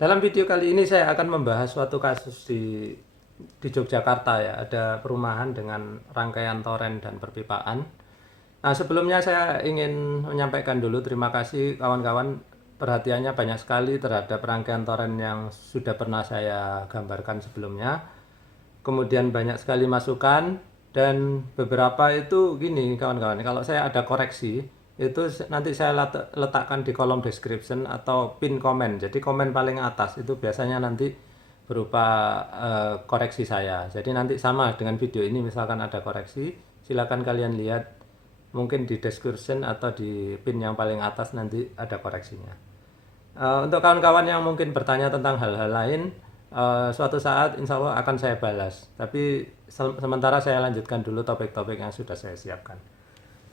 Dalam video kali ini saya akan membahas suatu kasus di Yogyakarta ya. Ada perumahan dengan rangkaian toren dan perpipaan. Nah, sebelumnya saya ingin menyampaikan dulu terima kasih kawan-kawan, perhatiannya banyak sekali terhadap rangkaian toren yang sudah pernah saya gambarkan sebelumnya. Kemudian banyak sekali masukan dan beberapa itu gini kawan-kawan, kalau saya ada koreksi itu nanti saya letakkan di kolom description atau pin komen. Jadi komen paling atas itu biasanya nanti berupa koreksi saya. Jadi nanti sama dengan video ini, misalkan ada koreksi, silakan kalian lihat mungkin di description atau di pin yang paling atas nanti ada koreksinya. Untuk kawan-kawan yang mungkin bertanya tentang hal-hal lain, suatu saat insya Allah akan saya balas. Tapi sementara saya lanjutkan dulu topik-topik yang sudah saya siapkan.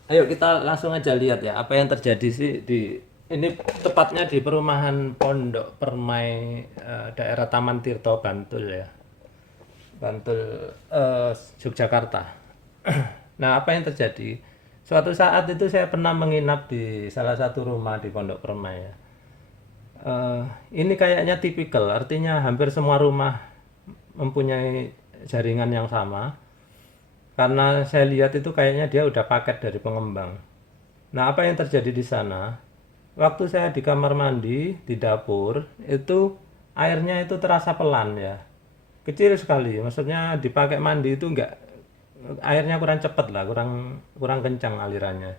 Ayo kita langsung aja lihat ya apa yang terjadi sih di ini, tepatnya di perumahan Pondok Permai, daerah Taman Tirto, Bantul ya, Bantul, Yogyakarta. Nah, apa yang terjadi? Suatu saat itu saya pernah menginap di salah satu rumah di Pondok Permai ya. Eh, ini kayaknya tipikal, artinya hampir semua rumah mempunyai jaringan yang sama. Karena saya lihat itu kayaknya dia udah paket dari pengembang. Nah, apa yang terjadi di sana? Waktu saya di kamar mandi, di dapur, itu airnya itu terasa pelan ya. Kecil sekali, maksudnya dipakai mandi itu enggak, airnya kurang cepat lah, kurang kurang kencang alirannya.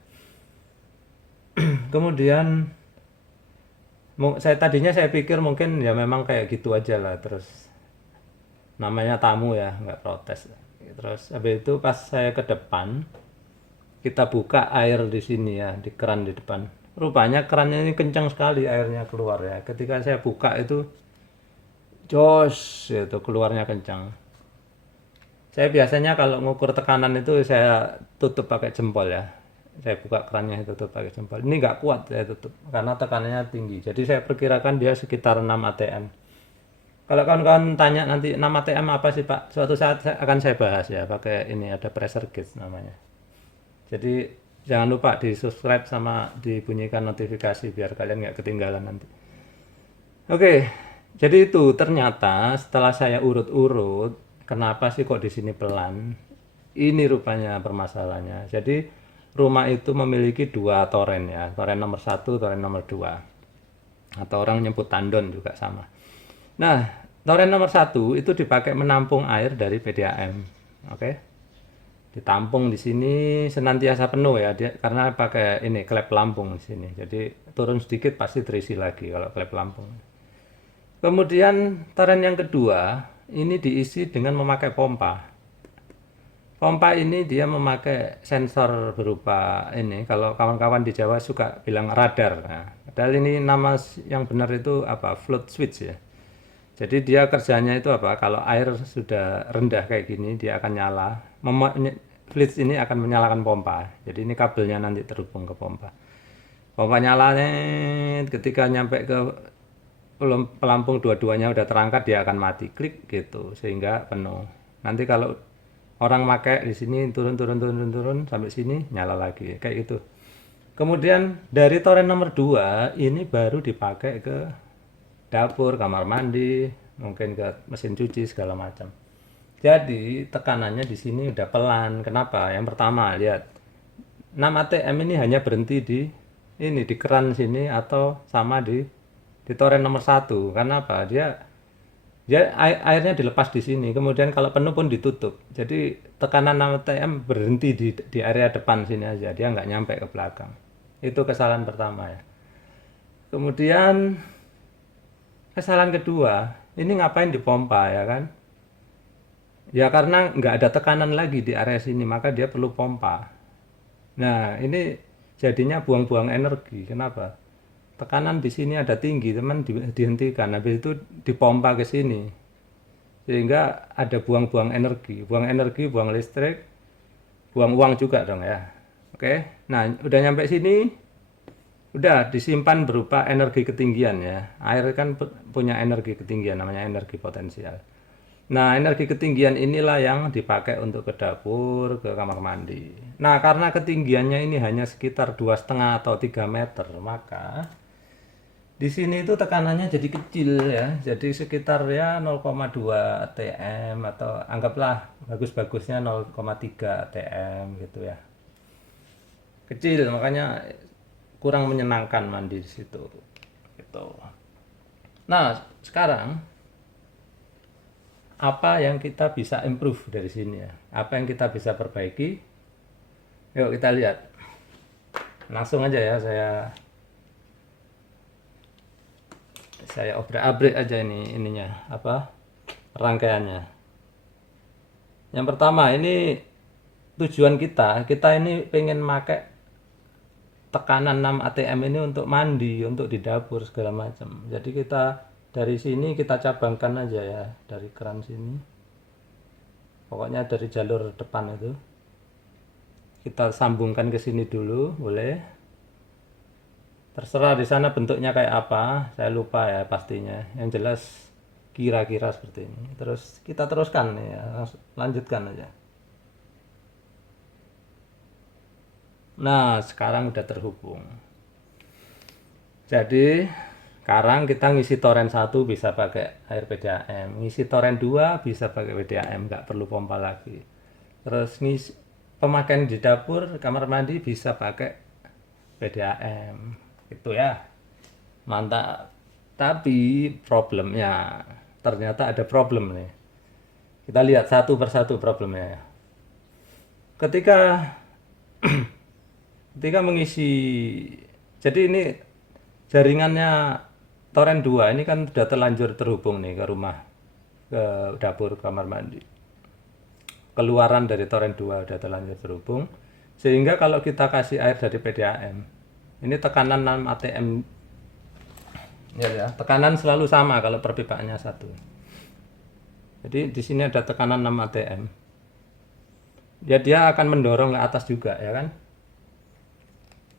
Kemudian saya pikir mungkin ya memang kayak gitu aja lah, terus namanya tamu ya nggak protes. Terus habis itu pas saya ke depan, kita buka air di sini ya, di keran di depan, rupanya kerannya ini kencang sekali airnya keluar ya. Ketika saya buka itu jos itu keluarnya kencang. Saya biasanya kalau ngukur tekanan itu saya tutup pakai jempol ya. Saya buka kerannya tutup pakai jempol. Ini nggak kuat saya tutup karena tekanannya tinggi. Jadi saya perkirakan dia sekitar 6 atm. Kalau kawan-kawan tanya nanti 6 atm apa sih Pak? Suatu saat akan saya bahas ya, pakai ini ada pressure gauge namanya. Jadi jangan lupa di subscribe sama dibunyikan notifikasi biar kalian nggak ketinggalan nanti. Oke, jadi itu ternyata setelah saya urut-urut, kenapa sih kok di sini pelan? Ini rupanya permasalahannya. Jadi rumah itu memiliki dua toren ya, toren nomor satu, toren nomor dua, atau orang nyebut tandon juga sama. Nah, toren nomor satu itu dipakai menampung air dari PDAM, oke? Ditampung di sini senantiasa penuh ya, dia karena pakai ini klep pelampung di sini. Jadi turun sedikit pasti terisi lagi kalau klep pelampung. Kemudian toren yang kedua ini diisi dengan memakai pompa. Pompa ini dia memakai sensor berupa ini, kalau kawan-kawan di Jawa suka bilang radar. Nah, padahal ini nama yang benar itu apa? Float switch ya. Jadi dia kerjanya itu apa? Kalau air sudah rendah kayak gini, dia akan nyala. Switch ini akan menyalakan pompa. Jadi ini kabelnya nanti terhubung ke pompa. Pompa nyala, ketika nyampe ke pelampung dua-duanya udah terangkat, dia akan mati, klik gitu, sehingga penuh. Nanti kalau orang pakai di sini turun sampai sini nyala lagi kayak gitu. Kemudian dari toren nomor 2 ini baru dipakai ke dapur, kamar mandi, mungkin ke mesin cuci segala macam. Jadi tekanannya di sini udah pelan. Kenapa? Yang pertama lihat, 6 ATM ini hanya berhenti di keran sini atau sama di toren nomor satu. Karena apa? Dia airnya dilepas di sini, kemudian kalau penuh pun ditutup. Jadi tekanan ATM berhenti di area depan sini aja, dia nggak nyampe ke belakang. Itu kesalahan pertama ya. Kemudian kesalahan kedua, ini ngapain dipompa ya kan? Ya karena nggak ada tekanan lagi di area sini, maka dia perlu pompa. Nah ini jadinya buang-buang energi. Kenapa? Tekanan di sini ada tinggi, teman dihentikan, habis itu dipompa ke sini, sehingga ada buang-buang energi, buang listrik, buang uang juga dong ya. Oke, nah udah nyampe sini, udah disimpan berupa energi ketinggian ya. Air kan punya energi ketinggian, namanya energi potensial. Nah, energi ketinggian inilah yang dipakai untuk ke dapur, ke kamar mandi. Nah, karena ketinggiannya ini hanya sekitar 2,5 atau 3 meter, maka Di sini itu tekanannya jadi kecil ya, jadi sekitar ya 0,2 atm atau anggaplah bagus-bagusnya 0,3 atm gitu ya. Kecil, makanya kurang menyenangkan mandi di situ. Gitu. Nah, sekarang apa yang kita bisa improve dari sini ya? Apa yang kita bisa perbaiki? Yuk kita lihat. Langsung aja ya, saya obrak-abrik aja ininya apa rangkaiannya. Yang pertama ini tujuan kita ini pengen pakai tekanan 6 atm ini untuk mandi, untuk di dapur segala macam. Jadi kita dari sini kita cabangkan aja ya, dari keran sini. Pokoknya dari jalur depan itu. Kita sambungkan ke sini dulu, boleh. Terserah di sana bentuknya kayak apa, saya lupa ya pastinya. Yang jelas kira-kira seperti ini. Terus kita teruskan ya, lanjutkan aja. Nah, sekarang udah terhubung. Jadi, sekarang kita ngisi toren 1 bisa pakai air PDAM, ngisi toren 2 bisa pakai PDAM, nggak perlu pompa lagi. Terus ngisi pemakaian di dapur, kamar mandi bisa pakai PDAM. Itu ya. Mantap. Tapi problemnya, ternyata ada problem nih. Kita lihat satu persatu problemnya ya. Ketika ketika mengisi, jadi ini jaringannya toren 2 ini kan sudah terlanjur terhubung nih ke rumah, ke dapur, kamar mandi. Keluaran dari toren 2 sudah terlanjur terhubung, sehingga kalau kita kasih air dari PDAM, ini tekanan 6 atm ya, tekanan selalu sama kalau perpipaannya satu. Jadi di sini ada tekanan 6 atm. Ya dia akan mendorong ke atas juga ya kan.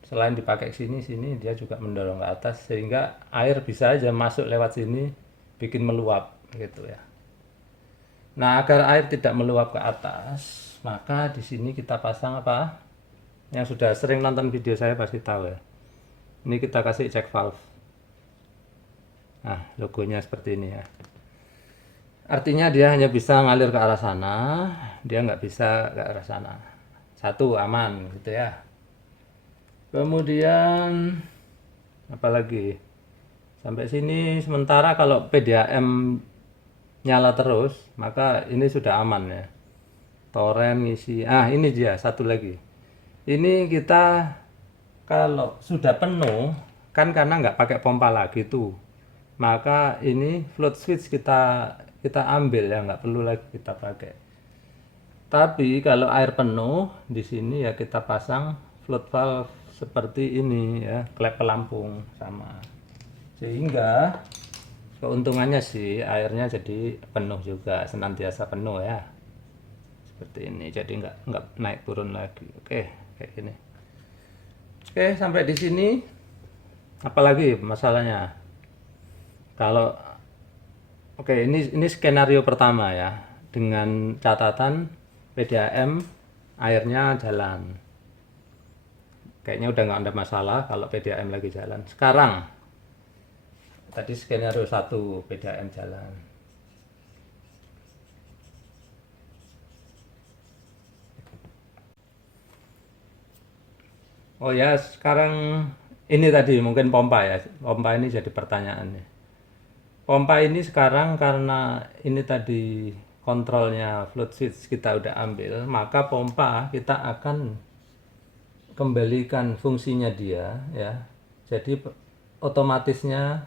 Selain dipakai sini dia juga mendorong ke atas sehingga air bisa aja masuk lewat sini bikin meluap gitu ya. Nah, agar air tidak meluap ke atas, maka di sini kita pasang apa? Yang sudah sering nonton video saya pasti tahu ya. Ini kita kasih check valve. Nah, logonya seperti ini ya. Artinya dia hanya bisa ngalir ke arah sana, dia nggak bisa ke arah sana. Satu, aman gitu ya. Kemudian apalagi sampai sini sementara kalau PDAM nyala terus maka ini sudah aman ya. Toren ngisi, ini dia satu lagi. Ini kita kalau sudah penuh kan karena nggak pakai pompa lagi tuh, maka ini float switch kita ambil ya, nggak perlu lagi kita pakai. Tapi kalau air penuh di sini ya kita pasang float valve seperti ini ya, klep pelampung sama, sehingga keuntungannya sih airnya jadi penuh juga, senantiasa penuh ya, seperti ini. Jadi nggak naik turun lagi. Oke, kayak gini. Oke, sampai di sini apalagi masalahnya? Kalau ini skenario pertama ya, dengan catatan PDAM airnya jalan. Kayaknya udah nggak ada masalah kalau PDAM lagi jalan. Sekarang tadi skenario 1 PDAM jalan. Oh ya, sekarang ini tadi mungkin pompa ya. Pompa ini jadi pertanyaan nih. Pompa ini sekarang karena ini tadi kontrolnya float switch kita udah ambil, maka pompa kita akan kembalikan fungsinya dia ya. Jadi otomatisnya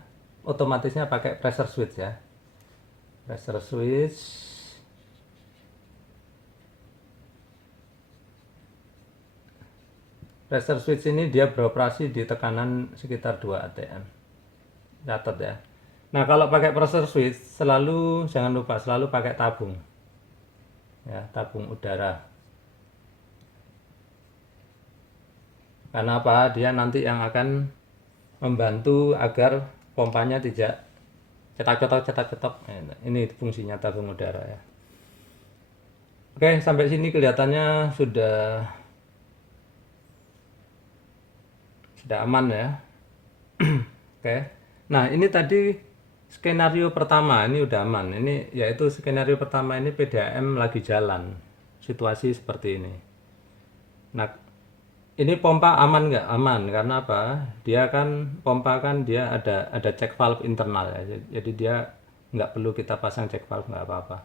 pakai pressure switch ya. Pressure switch. Pressure switch ini dia beroperasi di tekanan sekitar 2 atm. Catat ya. Nah, kalau pakai pressure switch jangan lupa selalu pakai tabung. Ya, tabung udara. Karena apa? Dia nanti yang akan membantu agar pompanya tidak cetak-cetak. Ini fungsinya tabung udara ya. Oke, sampai sini kelihatannya sudah aman ya. Oke. Nah, ini tadi skenario pertama, ini udah aman. Ini yaitu skenario pertama ini PDAM lagi jalan. Situasi seperti ini. Nah, ini pompa aman nggak? Aman, karena apa? Dia kan pompa kan dia ada cek valve internal ya. Jadi dia nggak perlu kita pasang cek valve, nggak apa-apa.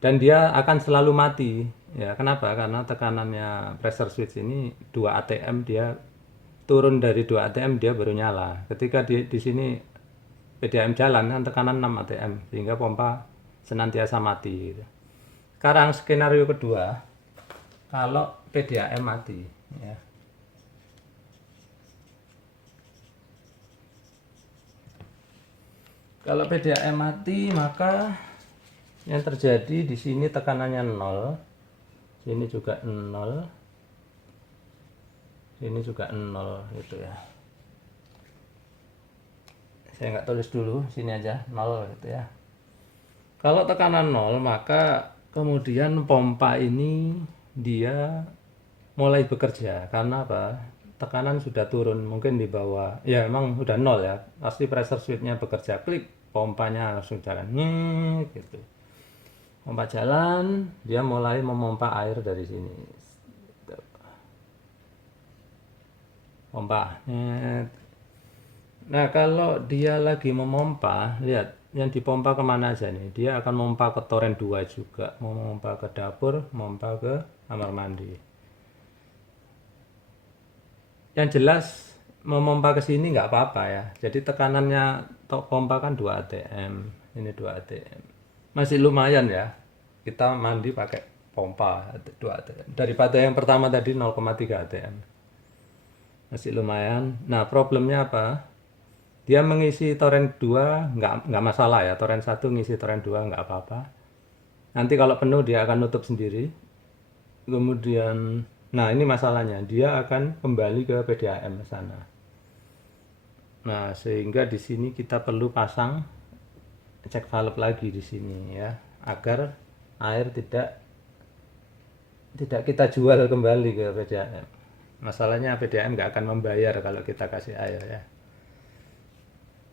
Dan dia akan selalu mati. Ya, kenapa? Karena tekanannya pressure switch ini 2 atm, dia turun dari 2 atm dia baru nyala. Ketika di sini PDAM jalan kan tekanan 6 atm sehingga pompa senantiasa mati gitu. Sekarang skenario kedua, kalau PDAM mati ya. Kalau PDAM mati, maka yang terjadi di sini tekanannya 0, sini juga 0, sini juga 0 gitu ya. Saya nggak tulis dulu, sini aja 0 gitu ya. Kalau tekanan 0, maka kemudian pompa ini dia mulai bekerja. Karena apa? Tekanan sudah turun, mungkin di bawah, ya emang udah 0 ya, pasti pressure switch-nya bekerja, klik, pompanya langsung jalan, gitu. Pompa jalan, dia mulai memompa air dari sini. Pompa. Nah, kalau dia lagi memompa, lihat, yang dipompa kemana aja nih? Dia akan memompa ke toren 2 juga, mau memompa ke dapur, memompa ke kamar mandi. Yang jelas memompa ke sini nggak apa-apa ya. Jadi tekanannya pompa kan 2 atm, ini 2 atm. Masih lumayan ya. Kita mandi pakai pompa 2 atm. Daripada yang pertama tadi 0,3 atm. Masih lumayan. Nah, problemnya apa? Dia mengisi toren 2 nggak masalah ya. Toren 1 ngisi toren 2 nggak apa-apa. Nanti kalau penuh dia akan nutup sendiri. Kemudian, nah ini masalahnya, dia akan kembali ke PDAM sana. Nah, sehingga di sini kita perlu pasang cek valve lagi di sini ya, agar air tidak kita jual kembali ke PDAM. Masalahnya PDAM nggak akan membayar kalau kita kasih air ya.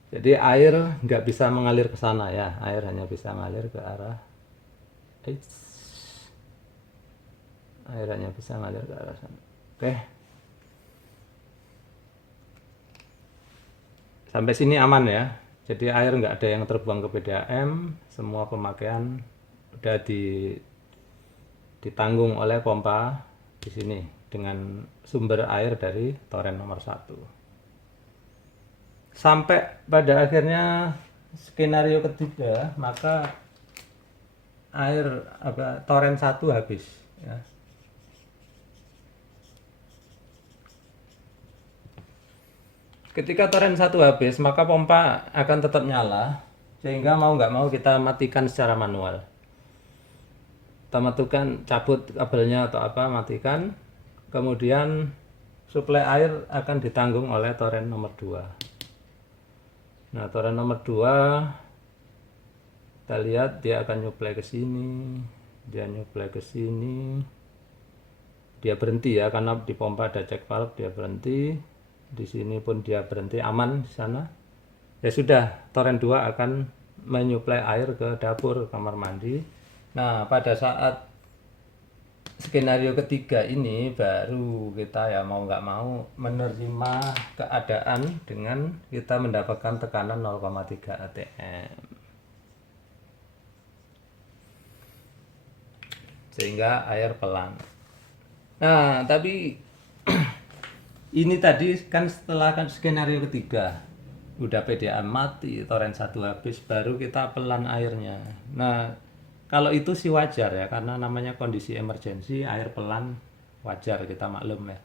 Jadi air nggak bisa mengalir ke sana ya, air hanya bisa mengalir ke arah air hanya bisa mengalir ke arah sana. Oke. Sampai sini aman ya. Jadi air nggak ada yang terbuang ke PDAM, semua pemakaian udah ditanggung oleh pompa di sini dengan sumber air dari toren nomor 1. Sampai pada akhirnya skenario ketiga, maka air toren 1 habis ya. Ketika toren 1 habis, maka pompa akan tetap nyala, sehingga mau nggak mau kita matikan secara manual. Kita matikan, cabut kabelnya atau apa, matikan. Kemudian suplai air akan ditanggung oleh toren nomor 2. Nah, toren nomor 2 kita lihat dia akan nyuplai ke sini, dia nyuplai ke sini. Dia berhenti ya, karena di pompa ada cek valve, dia berhenti. Di sini pun dia berhenti, aman di sana. Ya sudah, toren 2 akan menyuplai air ke dapur, kamar mandi. Nah, pada saat skenario ketiga ini baru kita ya mau nggak mau menerima keadaan dengan kita mendapatkan tekanan 0,3 atm. Sehingga air pelan. Nah, tapi ini tadi kan setelah kan skenario ketiga, udah PDAM mati, toren 1 habis, baru kita pelan airnya. Nah, kalau itu sih wajar ya, karena namanya kondisi emergensi, air pelan wajar, kita maklum ya.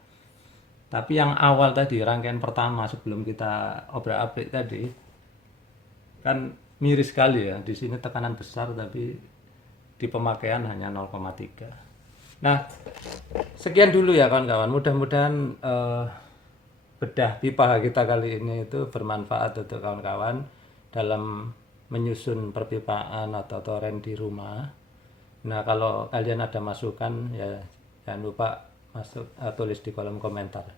Tapi yang awal tadi, rangkaian pertama sebelum kita obrak-abrik tadi, kan miris sekali ya, di sini tekanan besar tapi di pemakaian hanya 0,3. Nah, sekian dulu ya kawan-kawan. Mudah-mudahan bedah pipa kita kali ini itu bermanfaat untuk kawan-kawan dalam menyusun perpipaan atau toren di rumah. Nah, kalau kalian ada masukan ya jangan lupa tulis di kolom komentar.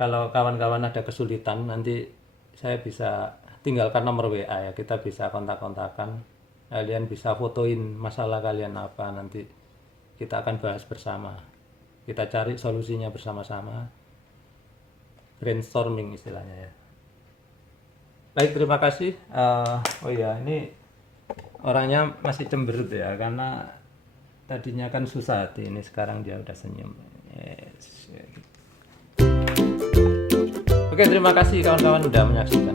Kalau kawan-kawan ada kesulitan, nanti saya bisa tinggalkan nomor WA ya, kita bisa kontak-kontakan, kalian bisa fotoin masalah kalian apa, nanti kita akan bahas bersama, kita cari solusinya bersama-sama, brainstorming istilahnya ya. Baik, terima kasih. Oh ya, ini orangnya masih cemberut ya, karena tadinya kan susah hati, ini sekarang dia udah senyum. Yes. Oke, terima kasih kawan-kawan udah menyaksikan.